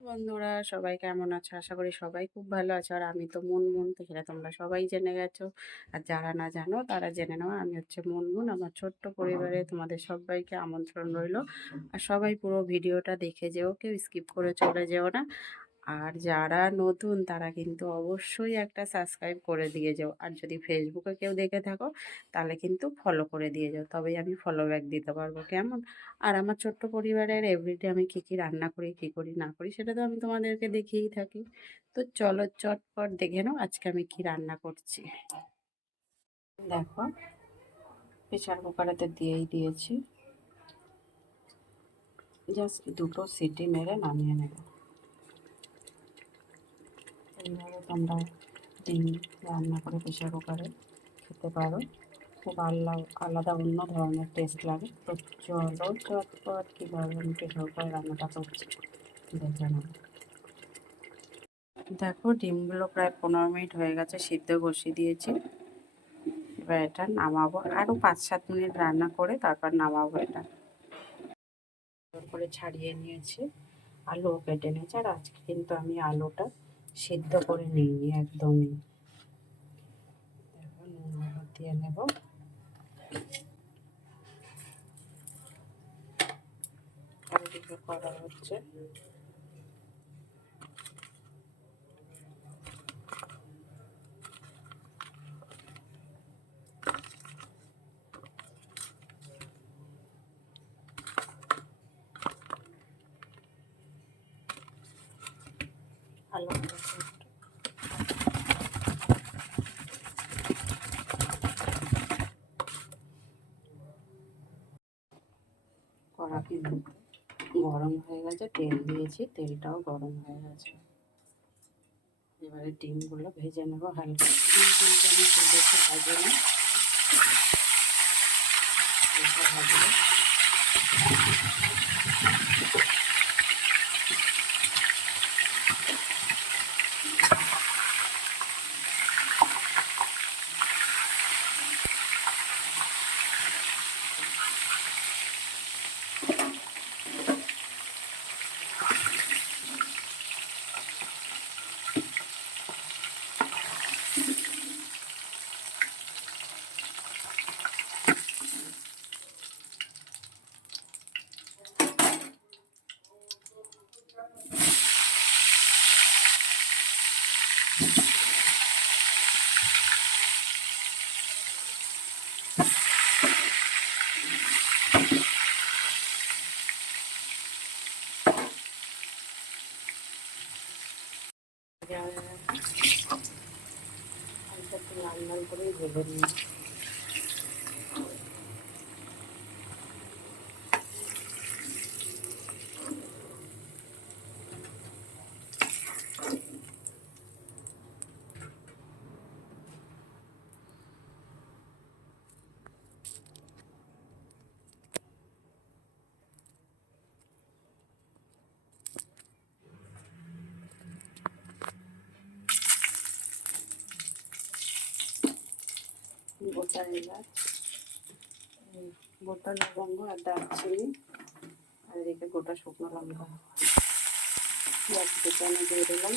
বন্ধুরা সবাই কেমন আছো? আশা করি সবাই খুব ভালো আছো। আর আমি তো মুনমুন, তো সেটা তোমরা সবাই জেনে গেছো। আর যারা না জানো তারা জেনে নাও, আমি হচ্ছে মুনমুন। আমার ছোট্ট পরিবারে তোমাদের সবাইকে আমন্ত্রণ রইলো। আর সবাই পুরো ভিডিওটা দেখে যেও, কেউ স্কিপ করে চলে যেও না। আর যারা নতুন তারা কিন্তু অবশ্যই একটা সাবস্ক্রাইব করে দিয়ে যাও। আর যদি ফেসবুকে কেউ দেখে থাকো তাহলে কিন্তু ফলো করে দিয়ে যাও, তবেই আমি ফলো ব্যাক দিতে পারবো, কেমন? আর আমার ছোট্ট পরিবারের এভরিডে আমি কী কী রান্না করি, কী করি না করি, সেটা তো আমি তোমাদেরকে দেখিয়েই থাকি। তো চলো চটপট দেখে নাও আজকে আমি কি রান্না করছি। দেখো, প্রেশার কুকারেতে দিয়েই দিয়েছি, জাস্ট দুটো সিটি মেরে নামিয়ে নেব। এইভাবে তোমরা ডিম রান্না করে প্রেশার কুকারে খেতে পারো, খুব আলাদা অন্য ধরনের টেস্ট লাগে। তো চলো চটপট কীভাবে আমি প্রেশার কুকারে রান্নাটা করছি দেখে নাও। দেখো, ডিমগুলো প্রায় 15 মিনিট হয়ে গেছে, সিদ্ধ বসিয়ে দিয়েছি। এবার এটা নামাবো, আরও 5-7 মিনিট রান্না করে তারপর নামাবো। এটা করে ছাড়িয়ে নিয়েছি, আলুও কেটে নিয়েছি। আর আজকে কিন্তু আমি আলুটা সিদ্ধ করে নিইনি একদমই। দেখো, নুন হলুদ দিয়ে নেব। চারিদিকে করা হচ্ছে। আলু কড়া কিন্তু গরম হয়ে গেছে, তেল দিয়েছি, তেলটাও গরম হয়ে গেছে। এবারে ডিমগুলো ভেজে নেবো হালকা। ডিম কিন্তু আমি খুব বেশি ভাজবো না, হালকা ভাজবো। হালকা একটু লাল লাল করেই ভেজে নিই। গোটা এলাচ, গোটা লবঙ্গ আর দারচিনি, আর এদিকে গোটা শুকনো লঙ্কা পেঁয়াজ কেটে আমি দিয়ে দিলাম।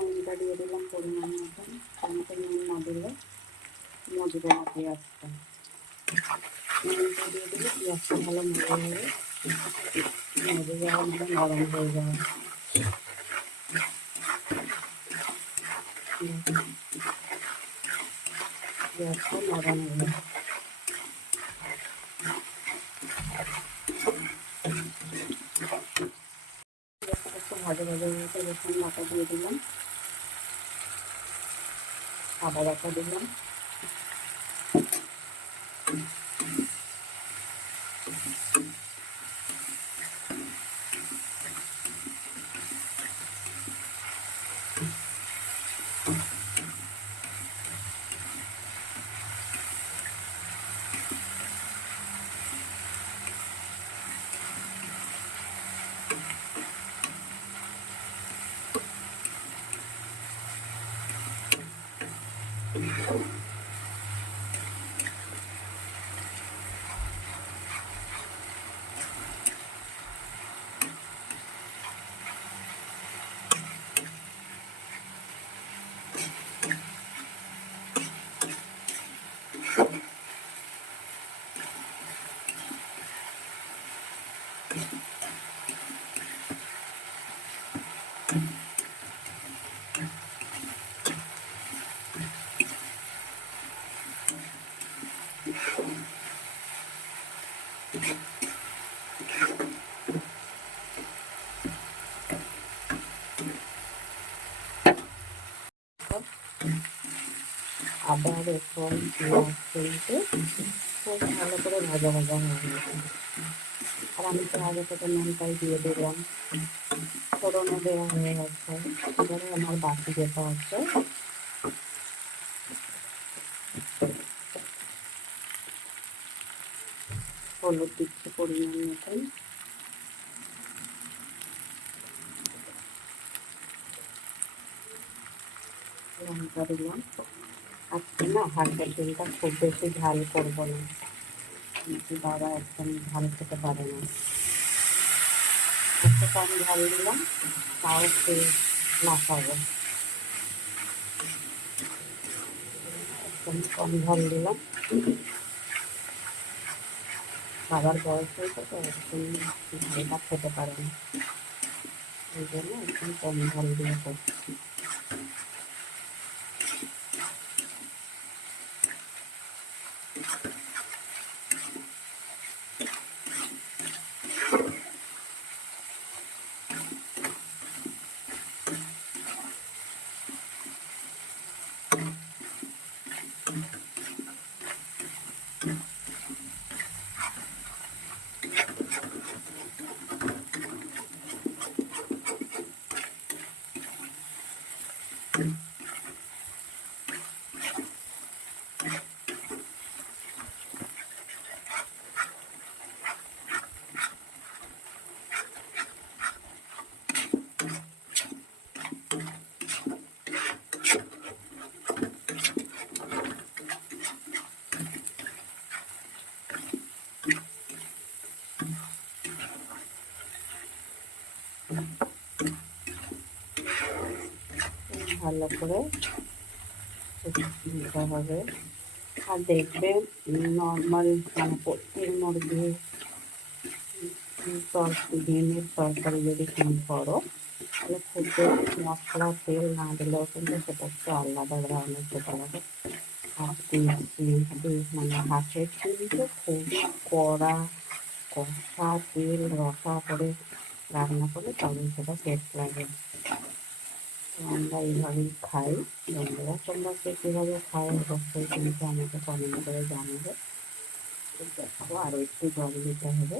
নুনটা দিয়ে দিলাম পরিমাণ মতন, টমেটো নুন না দিলে মজবে না পেঁয়াজটা। নুনটা দিয়ে দিলে পেঁয়াজটা ভালো মজে যাওয়া মানে নরম হয়ে যাওয়া। পেঁয়াজটা নরম হয়ে যাবে। একটু ভাজা ভাজা হয়েছে, রসুন বাটা দিয়ে দিলাম, আদা বাটা দিলাম, আদা রসুন পেঁয়াজ কিন্তু খুব ভালো করে ভাজা ভাজা হয়ে গেছে। আর আমি তো আগে থেকে নুনটাই দিয়ে দিলাম, ফোড়নও দেওয়া হয়ে গেছে। এবারে আমার বাকি যেটা হচ্ছে হলুদ দিচ্ছি পরিমাণ মতন, লঙ্কা দিলাম। আজকে না হাঁসের ডিমটা খুব বেশি ঝাল করবো না, কিন্তু বাবা একদম ঝাল খেতে পারে না। একটু কম ঝাল দিলাম, তাও খেয়ে মাখাবো। একদম কম ঝাল দিলাম, বাবার বয়স হয়েছে তো একদম ঝালটা খেতে পারে না, এই জন্য একদম কম ঝাল দিয়ে করছি। ভালো করে দিতে হবে। আর দেখবে নর্মাল মানে পোলট্রির মুরগি ডিমের তরকারি যদি তুমি করো, তাহলে খুব বেশি মশলা তেল না দিলেও কিন্তু সেটা একটু আলাদা ধরনের খেতে লাগে। আর মানে হাঁসের কিন্তু খুবই কড়া কষা তেল রসা করে রান্না করে তবে সেটা টেস্ট লাগে। তো আমরা এইভাবেই খাই। বন্ধুরা তোমরা কে কীভাবে খাও অবশ্যই কিন্তু আমাকে কমেন্ট করে জানাবে। দেখো আরও একটু জল দিতে হবে।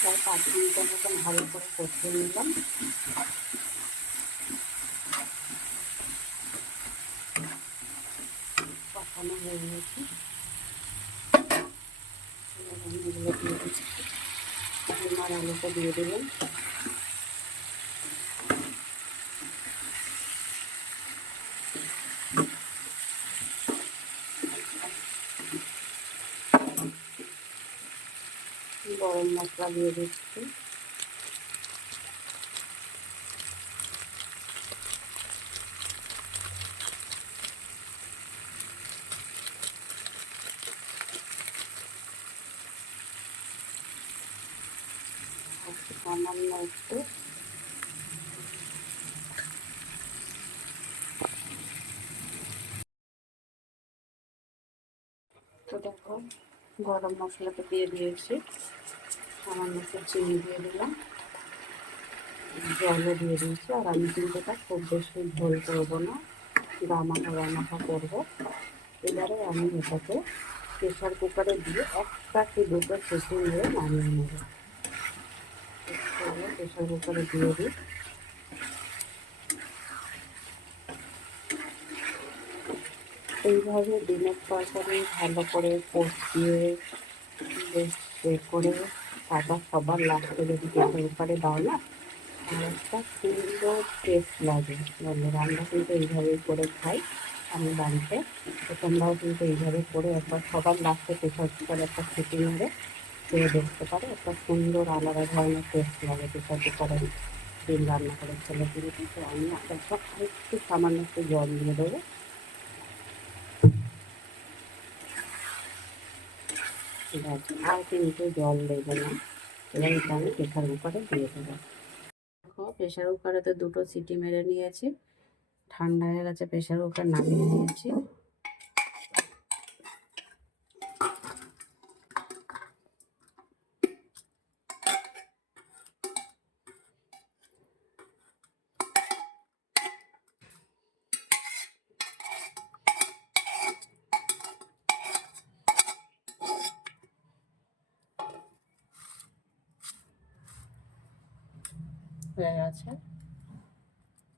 প্রায় 5 মিনিটের মতন ভালো করে কষিয়ে নিলাম। কষানো হয়ে গেছে, এগুলো দিয়ে দিচ্ছি। ডিম আর আলুটা দিয়ে দিলাম। গরম মশলা দিয়ে দিচ্ছি। সামান্য একটু গরম মশলাটা দিয়ে দিয়েছি, সামান্য একটু চিনি দিয়ে দিলাম, জলও দিয়ে দিয়েছি। আর আমি কিন্তু এটা খুব বেশি ঝোল করবো না, গামাখা গামাখা করবো। এবারে আমি এটাকে প্রেশার কুকারে দিয়ে একটা কি দুটো সিটি নিয়ে নামিয়ে নেব। প্রেশার কুকারে দিয়ে দিই। এইভাবে ডিমের তরকারি ভালো করে কষিয়ে বেশ করে তারপর সবার লাস্টে যদি প্রেশার কুকারে দাও না, আর একটা সুন্দর টেস্ট লাগে। বন্ধুরা, আমরা কিন্তু এইভাবেই করে খাই আমি বাড়িতে। তো তোমরাও কিন্তু এইভাবে করে একবার সবার লাস্টে প্রেশার কুকারে একটা সিটি মেরে খেয়ে দেখতে পারো। একটা সুন্দর আলাদা ধরনের টেস্ট লাগে প্রেশার কুকারে ডিম রান্না করে খেলে কিন্তু। তো আমি দেখো একটু সামান্য একটু জল দিয়ে দেবো। ঠিক আছে, আর কিন্তু জল দেবো না। এবার এটা আমি প্রেশার কুকারে দিয়ে দেবো। দেখো প্রেশার কুকারে তো দুটো সিটি মেরে নিয়েছি, ঠান্ডা হয়ে গেছে, প্রেশার কুকার নামিয়ে নিয়েছি। হয়ে গেছে।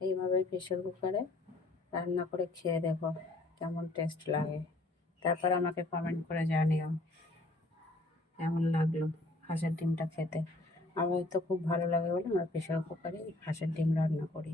এইভাবে প্রেশার কুকারে রান্না করে খেয়ে দেখো কেমন টেস্ট লাগে, তারপর আমাকে কমেন্ট করে জানিও কেমন লাগলো হাঁসের ডিমটা খেতে। আমার তো খুব ভালো লাগে বলে আমরা প্রেশার কুকারে হাঁসের ডিম রান্না করি।